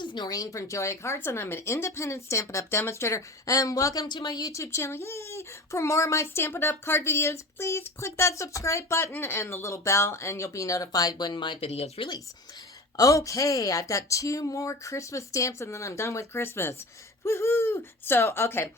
this is Noreen from Joy of Cards, and I'm an independent Stampin' Up! Demonstrator, and welcome to my YouTube channel. Yay! For more of my Stampin' Up! Card videos, please click that subscribe button and the little bell, and you'll be notified when my videos release. Okay, I've got 2 more Christmas stamps, and then I'm done with Christmas. Woohoo! So, okay,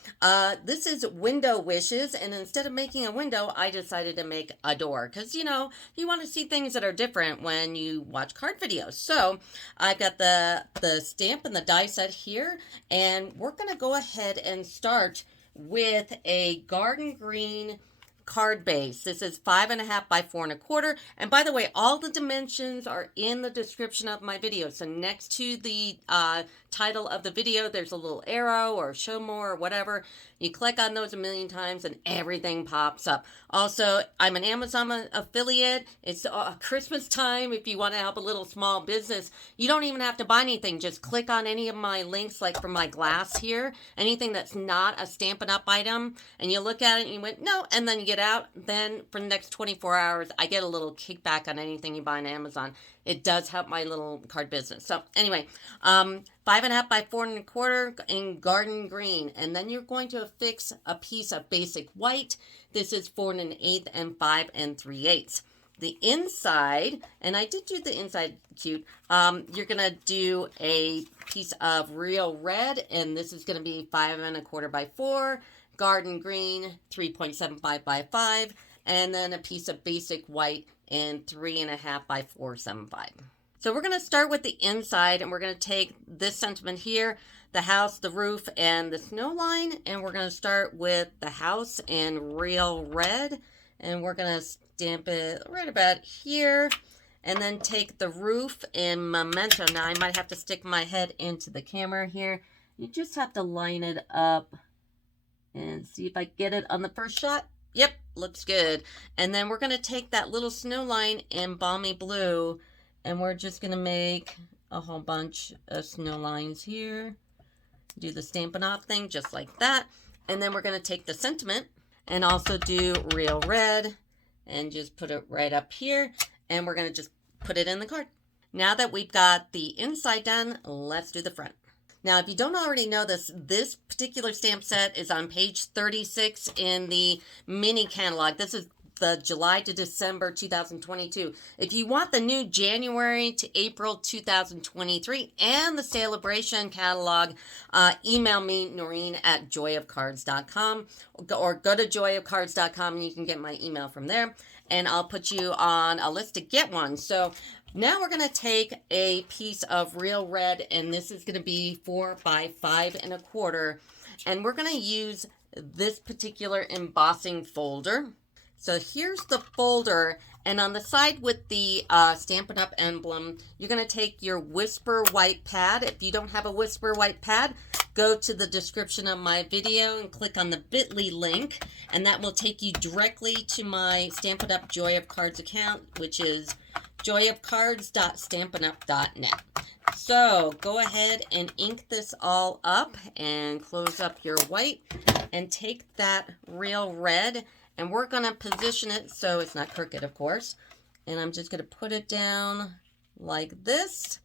this is Window Wishes, and instead of making a window, I decided to make a door, because, you know, you want to see things that are different when you watch card videos. So, I've got the stamp and the die set here, and we're going to go ahead and start with a garden green card base. This is 5.5 by 4 1/4. And by the way, all the dimensions are in the description of my video. So next to the title of the video, there's a little arrow or show more or whatever. You click on those a million times and everything pops up. Also, I'm an Amazon affiliate. It's Christmas time. If you want to help a little small business, you don't even have to buy anything. Just click on any of my links, like for my glass here, anything that's not a Stampin' Up! Item, and you look at it and you went, no, and then you get out. Then for the next 24 hours, I get a little kickback on anything you buy on Amazon. It does help my little card business. So anyway, 5.5 by 4 1/4 in garden green. And then you're going to affix a piece of basic white. This is 4 1/8 and 5 3/8. The inside, and I did do the inside cute, you're going to do a piece of real red, and this is going to be 5 1/4 by 4, garden green, 3.75 by 5, and then a piece of basic white and 3.5 by 4.75. So we're going to start with the inside, and we're going to take this sentiment here, the house, the roof, and the snow line, and we're going to start with the house in real red, and we're going to stamp it right about here, and then take the roof in memento. Now I might have to stick my head into the camera here. You just have to line it up and see if I get it on the first shot. Yep, looks good. And then we're going to take that little snow line in balmy blue, and we're just going to make a whole bunch of snow lines here. Do the Stampin' Off thing just like that. And then we're going to take the sentiment and also do real red and just put it right up here. And we're going to just put it in the card. Now that we've got the inside done, let's do the front. Now, if you don't already know this, this particular stamp set is on page 36 in the mini catalog. This is the July to December 2022. If you want the new January to April 2023 and the celebration catalog, email me, Noreen, at joyofcards.com, or go to joyofcards.com and you can get my email from there, and I'll put you on a list to get one. So now we're going to take a piece of real red, and this is going to be 4 by 5 1/4, and we're going to use this particular embossing folder. So here's the folder, and on the side with the Stampin' Up! Emblem, you're going to take your Whisper white pad. If you don't have a Whisper white pad, go to the description of my video and click on the bit.ly link, and that will take you directly to my Stampin' Up! Joy of Cards account, which is joyofcards.stampinup.net. So go ahead and ink this all up and close up your white and take that real red, and we're going to position it so it's not crooked, of course. And I'm just going to put it down like this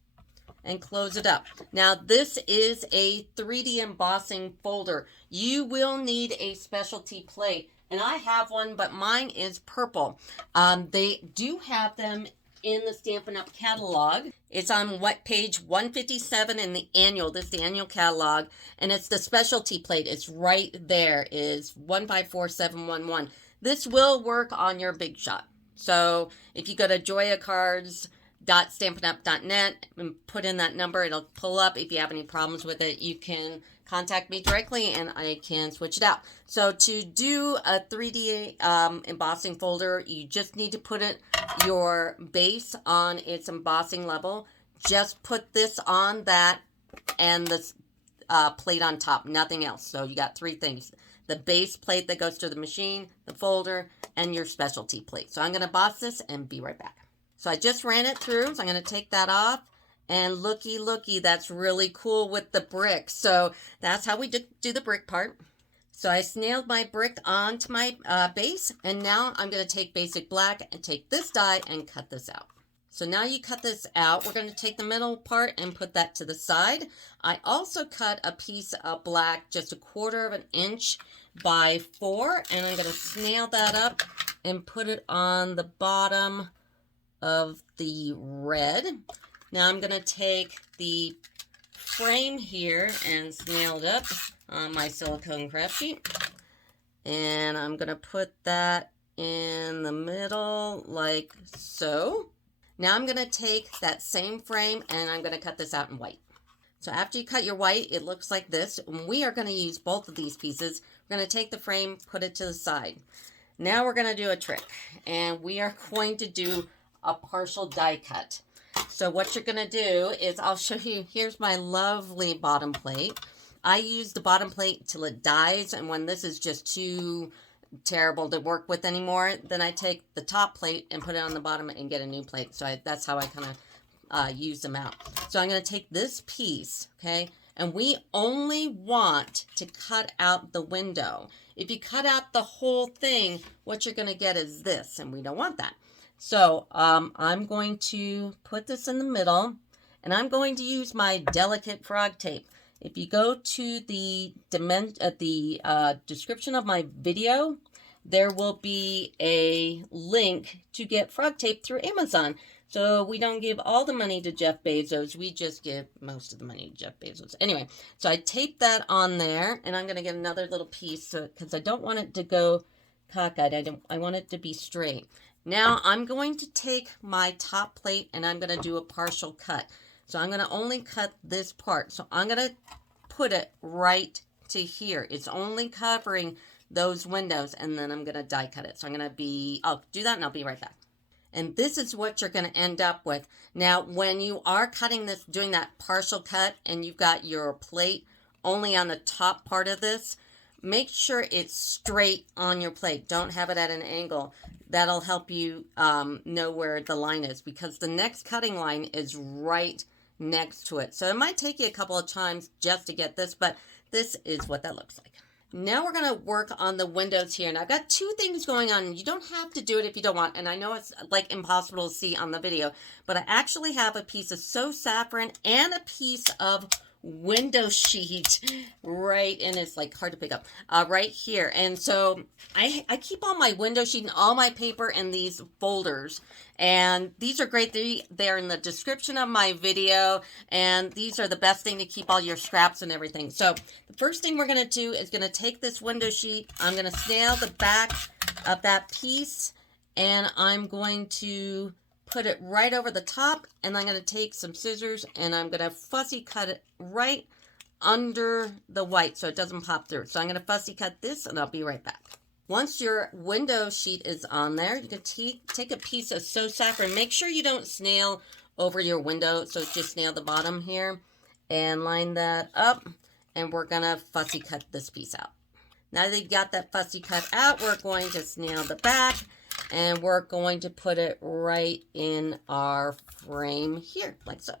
and close it up. Now, this is a 3D embossing folder. You will need a specialty plate, and I have one, but mine is purple. They do have them in the Stampin' Up! Catalog. It's on page 157 in the annual. This is the annual catalog, and it's the specialty plate. It's right there. Is 154711. This will work on your big shot. So if you go to joyofcards.stampinup.net and put in that number, it'll pull up. If you have any problems with it, you can contact me directly and I can switch it out. So to do a 3D embossing folder, you just need to put your base on its embossing level. Just put this on that and the plate on top, nothing else. So you got 3 things: the base plate that goes to the machine, the folder, and your specialty plate. So I'm going to emboss this and be right back. So I just ran it through, so I'm going to take that off. And looky, that's really cool with the brick. So that's how we do the brick part. So I snailed my brick onto my base, and now I'm going to take basic black and take this die and cut this out. So now you cut this out. We're going to take the middle part and put that to the side. I also cut a piece of black just 1/4 of an inch by 4, and I'm going to snail that up and put it on the bottom of the red. Now I'm going to take the frame here and snail it up on my silicone craft sheet. And I'm going to put that in the middle like so. Now I'm going to take that same frame and I'm going to cut this out in white. So after you cut your white, it looks like this. And we are going to use both of these pieces. We're going to take the frame, put it to the side. Now we're going to do a trick. And we are going to do a partial die cut. So what you're going to do is I'll show you. Here's my lovely bottom plate. I use the bottom plate till it dies. And when this is just too terrible to work with anymore, then I take the top plate and put it on the bottom and get a new plate. So that's how I kind of use them out. So I'm going to take this piece, okay, and we only want to cut out the window. If you cut out the whole thing, what you're going to get is this, and we don't want that. So I'm going to put this in the middle, and I'm going to use my delicate frog tape. If you go to the description of my video, there will be a link to get frog tape through Amazon. So we don't give all the money to Jeff Bezos. We just give most of the money to Jeff Bezos. Anyway, so I tape that on there, and I'm going to get another little piece because I don't want it to go cockeyed. I want it to be straight. Now I'm going to take my top plate, and I'm going to do a partial cut. So I'm going to only cut this part. So I'm going to put it right to here. It's only covering those windows, and then I'm going to die cut it. So I'll do that, and I'll be right back. And this is what you're going to end up with. Now, when you are cutting this, doing that partial cut, and you've got your plate only on the top part of this, make sure it's straight on your plate. Don't have it at an angle. That'll help you know where the line is, because the next cutting line is right next to it. So it might take you a couple of times just to get this, but this is what that looks like. Now we're going to work on the windows here. And I've got two things going on. You don't have to do it if you don't want. And I know it's like impossible to see on the video, but I actually have a piece of So Saffron and a piece of window sheet right, and it's like hard to pick up, right here. And so I keep all my window sheet and all my paper in these folders, and these are great. They're in the description of my video, and these are the best thing to keep all your scraps and everything. So the first thing we're going to do is going to take this window sheet. I'm going to snail the back of that piece, and I'm going to put it right over the top, and I'm going to take some scissors and I'm going to fussy cut it right under the white so it doesn't pop through. So I'm going to fussy cut this, and I'll be right back. Once your window sheet is on there, you can take a piece of So Saffron. Make sure you don't snail over your window, so just snail the bottom here and line that up, and we're going to fussy cut this piece out. Now that you've got that fussy cut out, we're going to snail the back, and we're going to put it right in our frame here, like so.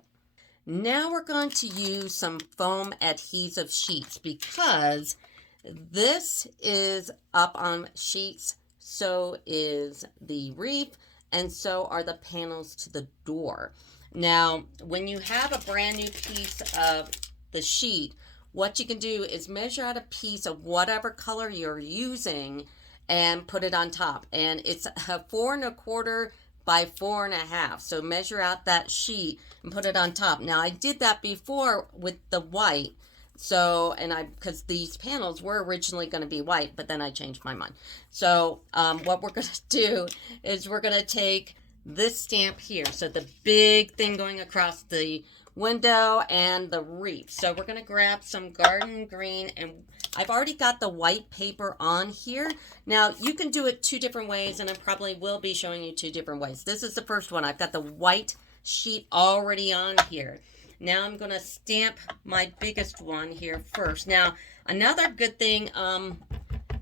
Now we're going to use some foam adhesive sheets, because this is up on sheets, so is the reef, and so are the panels to the door. Now, when you have a brand new piece of the sheet, what you can do is measure out a piece of whatever color you're using and put it on top. And it's a 4 1/4 by 4 1/2. So measure out that sheet and put it on top. Now I did that before with the white. So, because these panels were originally going to be white, but then I changed my mind. So what we're going to do is we're going to take this stamp here. So the big thing going across the window and the reef. So we're going to grab some garden green, and I've already got the white paper on here. Now you can do it 2 different ways, and I probably will be showing you 2 different ways. This is the first one. I've got the white sheet already on here. Now I'm going to stamp my biggest one here first. Now another good thing,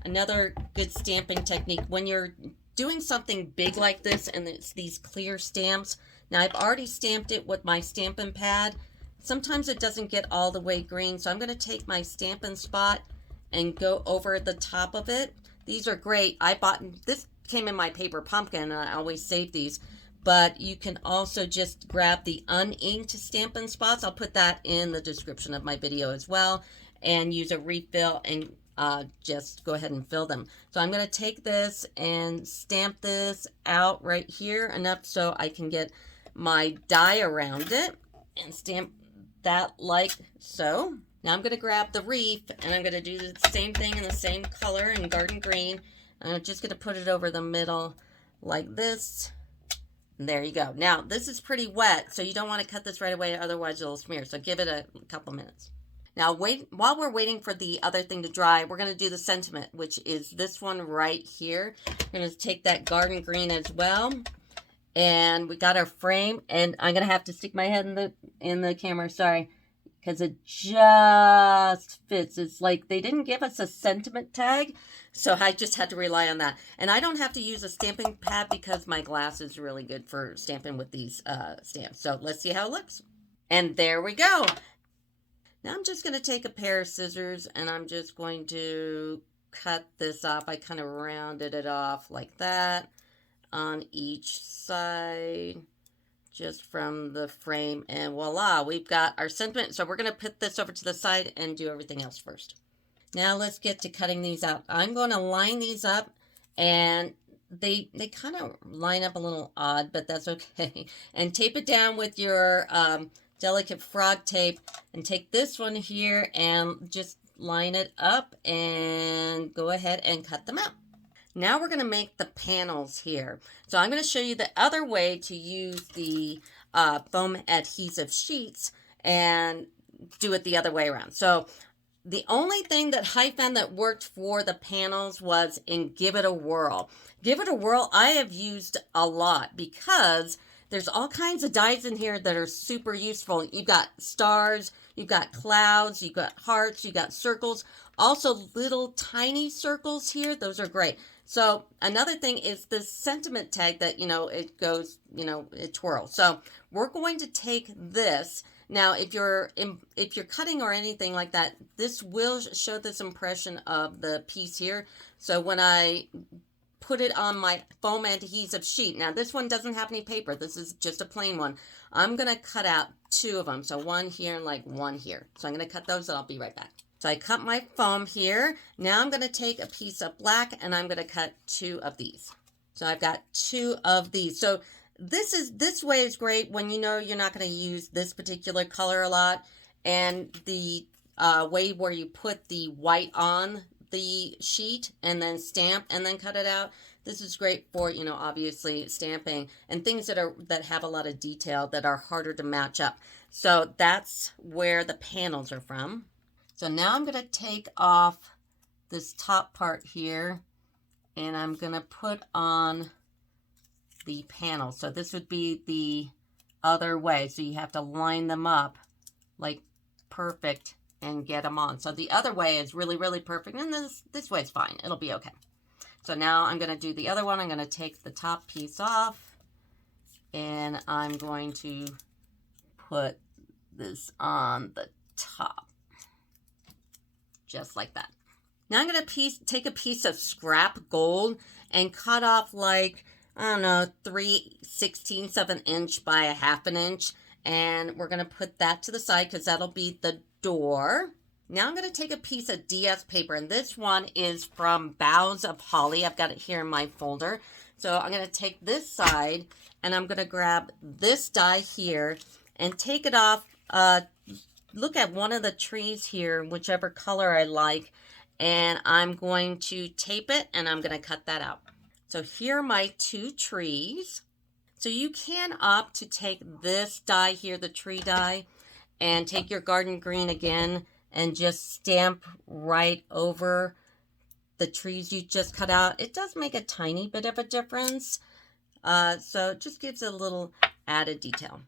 another good stamping technique, when you're doing something big like this and it's these clear stamps. Now I've already stamped it with my Stampin' Pad. Sometimes it doesn't get all the way green, so I'm going to take my Stampin' Spot and go over the top of it. These are great. This came in my paper pumpkin, and I always save these. but you can also just grab the uninked Stampin' Spots. I'll put that in the description of my video as well, and use a refill and just go ahead and fill them. So I'm going to take this and stamp this out right here enough so I can get my die around it and stamp that like so. Now I'm going to grab the wreath and I'm going to do the same thing in the same color in garden green. And I'm just going to put it over the middle like this. And there you go. Now this is pretty wet, so you don't want to cut this right away, otherwise it'll smear. So give it a couple minutes. Now while we're waiting for the other thing to dry, we're going to do the sentiment, which is this one right here. We're going to take that garden green as well. And we got our frame, and I'm going to have to stick my head in the camera, sorry, because it just fits. It's like they didn't give us a sentiment tag, so I just had to rely on that. And I don't have to use a stamping pad because my glass is really good for stamping with these stamps. So let's see how it looks. And there we go. Now I'm just going to take a pair of scissors, and I'm just going to cut this off. I kind of rounded it off like that on each side, just from the frame, and voila, we've got our sentiment. So we're going to put this over to the side and do everything else first. Now let's get to cutting these out. I'm going to line these up, and they kind of line up a little odd, but that's okay. And tape it down with your delicate frog tape, and take this one here and just line it up and go ahead and cut them out. Now we're going to make the panels here. So I'm going to show you the other way to use the foam adhesive sheets and do it the other way around. So the only thing that I found that worked for the panels was in Give It a Whirl. Give It a Whirl I have used a lot because there's all kinds of dies in here that are super useful. You've got stars, you've got clouds, you've got hearts, you've got circles. Also little tiny circles here. Those are great. So another thing is this sentiment tag that, it goes, it twirls. So we're going to take this. Now, if you're cutting or anything like that, this will show this impression of the piece here. So when I put it on my foam adhesive sheet, now this one doesn't have any paper. This is just a plain one. I'm going to cut out two of them. So one here and like one here. So I'm going to cut those and I'll be right back. So I cut my foam here. Now I'm going to take a piece of black and I'm going to cut two of these. So I've got two of these. So this way is great when you know you're not going to use this particular color a lot. And the way where you put the white on the sheet and then stamp and then cut it out. This is great for, obviously stamping and things that have a lot of detail that are harder to match up. So that's where the panels are from. So now I'm going to take off this top part here and I'm going to put on the panel. So this would be the other way. So you have to line them up like perfect and get them on. So the other way is really, really perfect. And this way is fine. It'll be okay. So now I'm going to do the other one. I'm going to take the top piece off and I'm going to put this on the top. Just like that. Now I'm going to take a piece of scrap gold and cut off like, I don't know, 3/16 of an inch by a half an inch. And we're going to put that to the side because that'll be the door. Now I'm going to take a piece of DS paper. And this one is from Boughs of Holly. I've got it here in my folder. So I'm going to take this side and I'm going to grab this die here and take it off. Look at one of the trees here, whichever color I like, and I'm going to tape it and I'm going to cut that out. So here are my two trees. So you can opt to take this die here, the tree die, and take your garden green again and just stamp right over the trees you just cut out. It does make a tiny bit of a difference. So it just gives it a little added detail.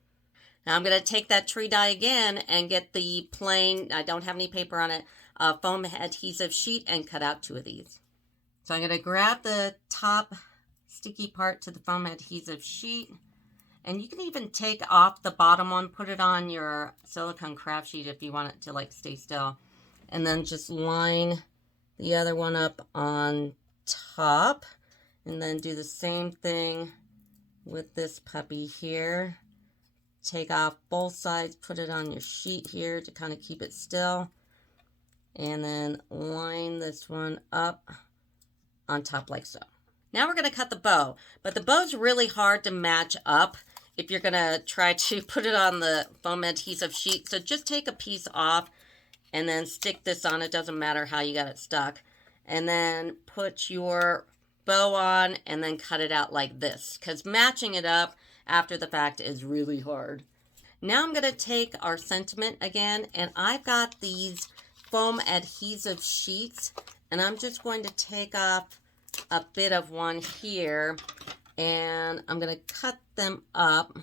Now I'm going to take that tree die again and get the plain, I don't have any paper on it, foam adhesive sheet and cut out two of these. So I'm going to grab the top sticky part to the foam adhesive sheet. And you can even take off the bottom one, put it on your silicone craft sheet if you want it to like stay still. And then just line the other one up on top. And then do the same thing with this puppy here. Take off both sides, put it on your sheet here to kind of keep it still. And then line this one up on top like so. Now we're going to cut the bow, but the bow's really hard to match up if you're going to try to put it on the foam adhesive sheet. So just take a piece off and then stick this on. It doesn't matter how you got it stuck. And then put your bow on and then cut it out like this, because matching it up after the fact is really hard. Now I'm going to take our sentiment again, and I've got these foam adhesive sheets, and I'm just going to take off a bit of one here, and I'm going to cut them up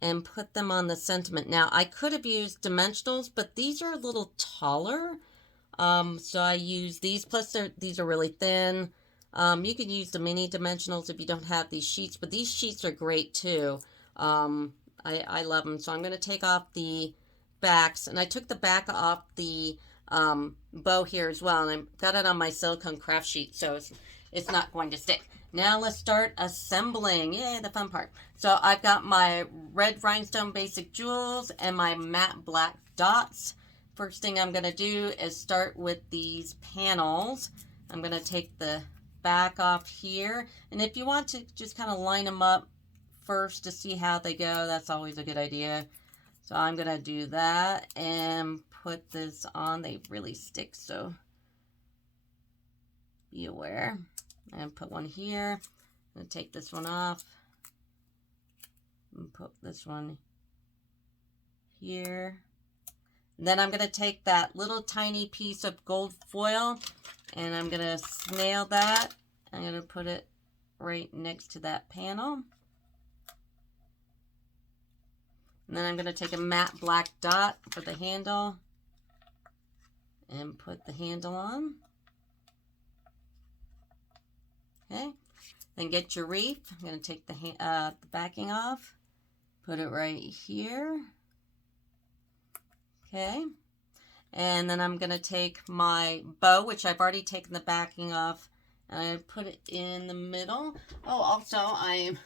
and put them on the sentiment. Now I could have used dimensionals, but these are a little taller, so I use these, plus these are really thin. You can use the mini dimensionals if you don't have these sheets, but these sheets are great too. I love them. So I'm going to take off the backs, and I took the back off the bow here as well, and I've got it on my silicone craft sheet, so it's not going to stick. Now let's start assembling. Yay, the fun part. So I've got my red rhinestone basic jewels and my matte black dots. First thing I'm going to do is start with these panels. I'm going to take the back off here, and if you want to just kind of line them up first to see how they go, that's always a good idea. So I'm gonna do that and put this on. They really stick, so be aware. And put one here. I'm gonna take this one off and put this one here. And then I'm gonna take that little tiny piece of gold foil and I'm gonna snail that. I'm gonna put it right next to that panel. And then I'm going to take a matte black dot for the handle and put the handle on. Okay. Then get your wreath. I'm going to take the backing off, put it right here. Okay. And then I'm going to take my bow, which I've already taken the backing off, and I put it in the middle. Oh, also, I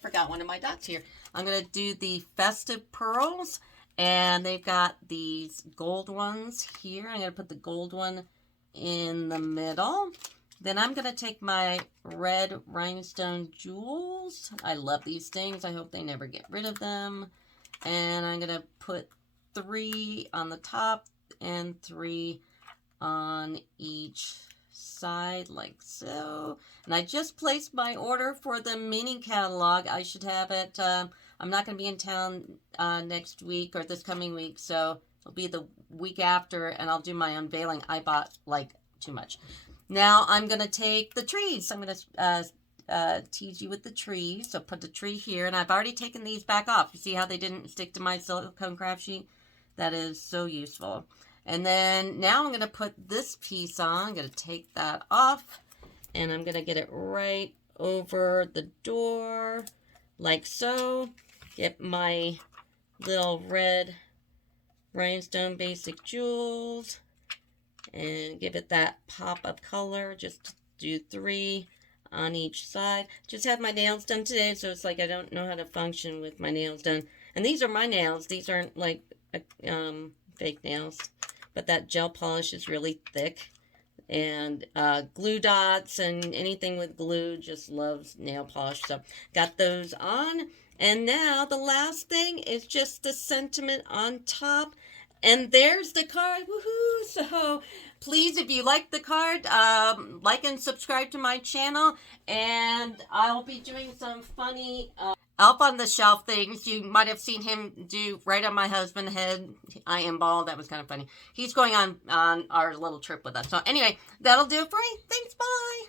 forgot one of my dots here. I'm going to do the festive pearls, and they've got these gold ones here. I'm going to put the gold one in the middle. Then I'm going to take my red rhinestone jewels. I love these things. I hope they never get rid of them. And I'm going to put 3 on the top and 3 on each side like so. And I just placed my order for the mini catalog. I should have it. I'm not going to be in town next week or this coming week, so it'll be the week after, and I'll do my unveiling. I bought like too much. Now I'm going to take the trees. I'm going to tease you with the trees. So put the tree here, and I've already taken these back off. You see how they didn't stick to my silicone craft sheet? That is so useful. And then now I'm going to put this piece on. I'm going to take that off, and I'm going to get it right over the door like so. Get my little red rhinestone basic jewels and give it that pop of color. Just do 3 on each side. Just had my nails done today, so it's like I don't know how to function with my nails done. And these are my nails. These aren't like fake nails, but that gel polish is really thick. And glue dots and anything with glue just loves nail polish. So got those on. And now the last thing is just the sentiment on top. And there's the card. Woohoo! So please, if you like the card, like and subscribe to my channel. And I'll be doing some funny Elf on the Shelf things. You might have seen him do right on my husband's head. I am bald. That was kind of funny. He's going on our little trip with us. So anyway, that'll do it for me. Thanks. Bye.